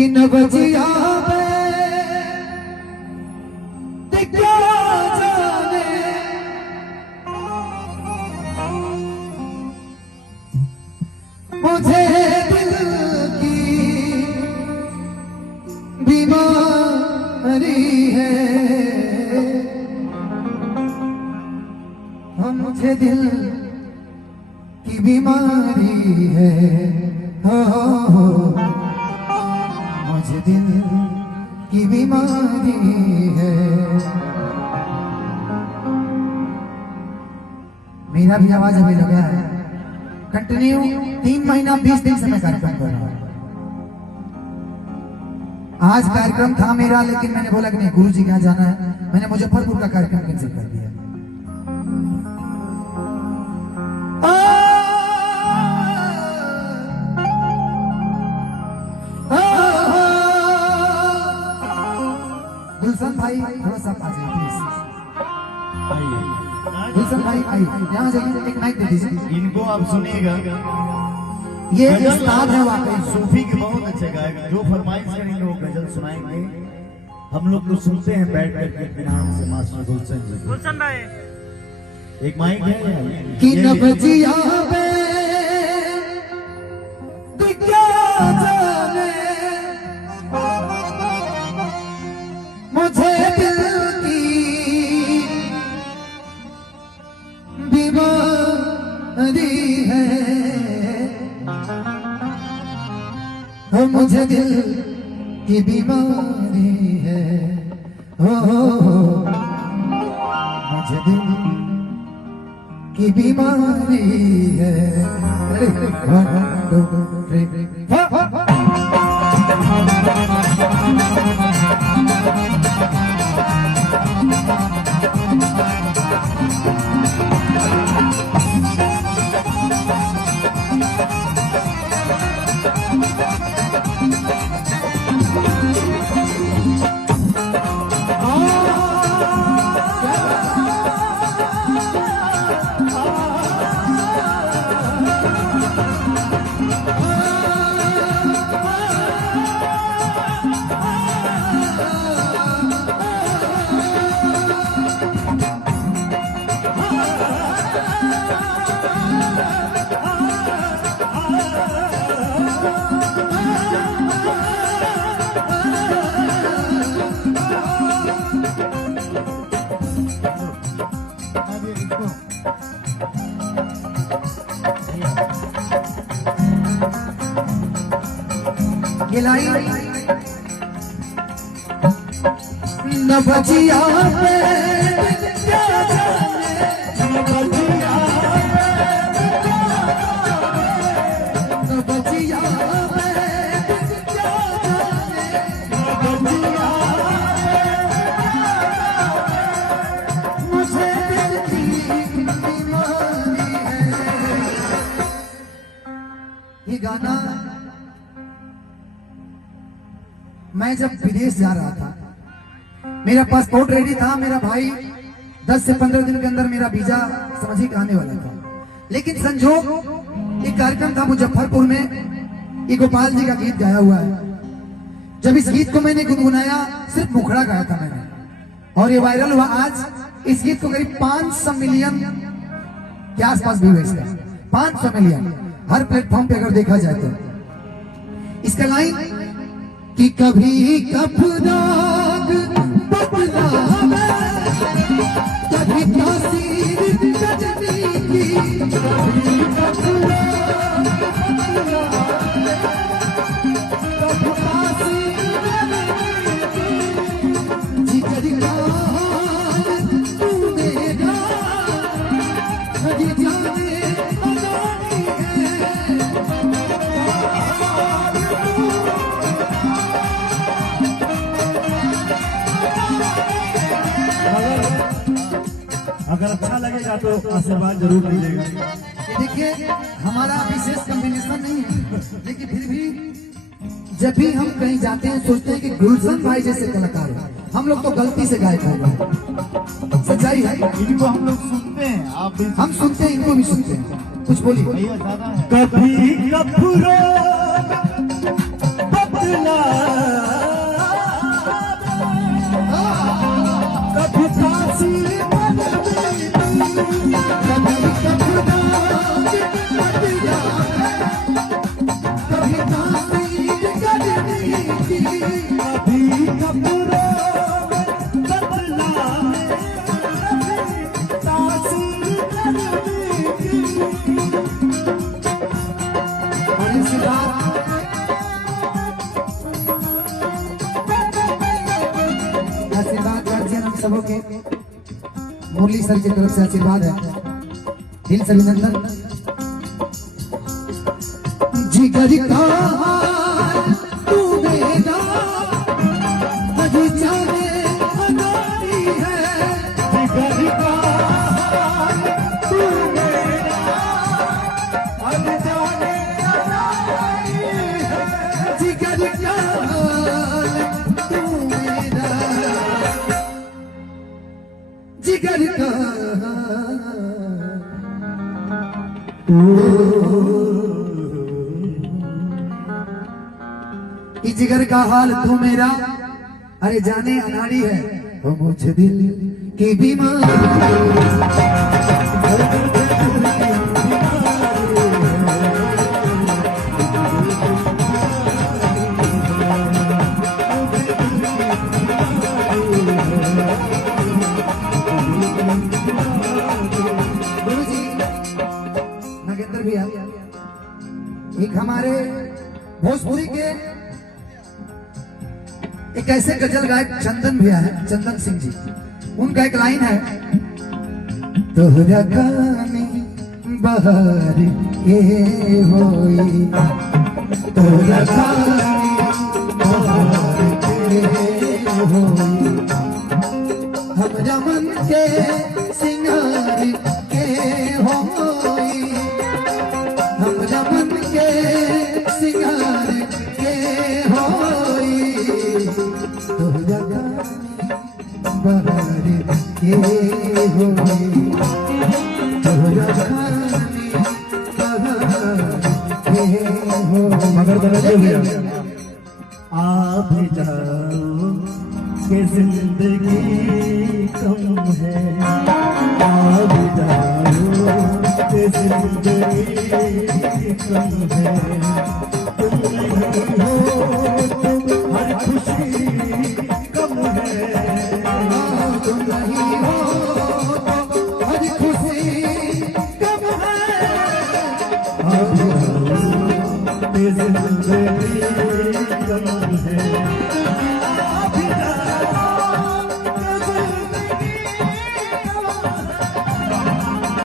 कि न बजिया क्या जाने मुझे दिल की बीमारी है, मुझे दिल की बीमारी है, मुझे दिल की बीमारी है। मेरा भी आवाज अभी लगा है कंटिन्यू 3 महीना 20 दिन से मैं कार्यक्रम कर रहा हूं। आज कार्यक्रम था मेरा, लेकिन मैंने बोला कि नहीं, गुरु जी के यहाँ जाना है, मैंने मुजफ्फरपुर का कार्यक्रम कैंसिल कर दिया। गुलशन भाई थोड़ा सा आ जाइए प्लीज। गुलशन भाई आइए, यहाँ जाइए, एक माइक दे दीजिए इनको। आप सुनिएगा, ये उस्ताद है वाकई, सूफी के बहुत अच्छे गायक, जो फरमाइश करेंगे वो गजल सुनाएंगे। हम लोग तो सुनते हैं बैठ बैठ के बिना से मास्टर गुलशन जी। गुलशन भाई एक माइक है कि न बजिया क्या जाने मुझे दिल की बीमारी है, मुझे दिल की बीमारी है, मुझे दिल की बीमारी है। 1 2 3 ये लाइन न बजिया पे क्या जाने, न बजिया न बजिया पे क्या जाने, न बजिया मुझे दिल की बीमारी है। ये गाना मैं जब विदेश जा रहा था, मेरा पासपोर्ट रेडी था, मेरा भाई 10 से 15 दिन के अंदर मेरा वीजा समझिए आने वाला था, लेकिन संजोग एक कार्यक्रम था मुजफ्फरपुर में, ये गोपाल जी का गीत गाया हुआ है। जब इस गीत को मैंने गुनगुनाया, सिर्फ मुखड़ा गाया था मैंने, और ये वायरल हुआ। आज इस गीत को करीब 500 मिलियन के आसपास व्यूज है, 500 मिलियन हर प्लेटफॉर्म पे अगर देखा जाए तो। इसका लाइन कि कभी कफराग बदला कभी तासीर कजनी की, कभी कफराग बदला कभी तासीर जिगर का तूने कभी जाने अनानी है। अगर अच्छा लगेगा तो आशीर्वाद जरूर दीजिएगा। देखिए हमारा विशेष कॉम्बिनेशन नहीं है, लेकिन फिर भी जब भी हम कहीं जाते हैं सोचते हैं कि गुलशन भाई जैसे कलाकार हो। हम लोग तो गलती से गायक हो गए, सच्चाई है। इनको हम लोग सुनते हैं, आप भी हम सुनते हैं, इनको भी सुनते हैं। कुछ बोलिए। कभी कफरो बदला कभी फांसी आशीर्वाद गार्जियन हम सबों के मुरली सर की तरफ से आशीर्वाद है, दिल से अभिनंदन। जिगर का तू मेरा बगीचा में अनारी है, जिगर का तू मेरा अनजाने अनारी है, जिगर का तू मेरा जिगर का ई जिगर का हाल तू मेरा, अरे जाने अनाड़ी है वो मुझे दिल की बीमारी। गुरुजी नागेंद्र भैया, एक हमारे भोजपुरी के एक ऐसे गजल गायक चंदन भैया है, चंदन सिंह जी, उनका एक लाइन है, तोहरा गाने बहार के होई, तोहरा गाने बहार के होई, हमरा मन के सिंगार के होई, हमरा मन के सिंगार के होई, तोहरा गाने बहार के होई, तोहरा गाने बहार के होई। मगर भैया आप ही जाओ कि जिंदगी कम है, आप ही जाओ कि जिंदगी कम है, तुम नहीं हो तो हर खुशी कम है, तुम नहीं हो तो हर खुशी कम है, आप ही जाओ कि जिंदगी कम है।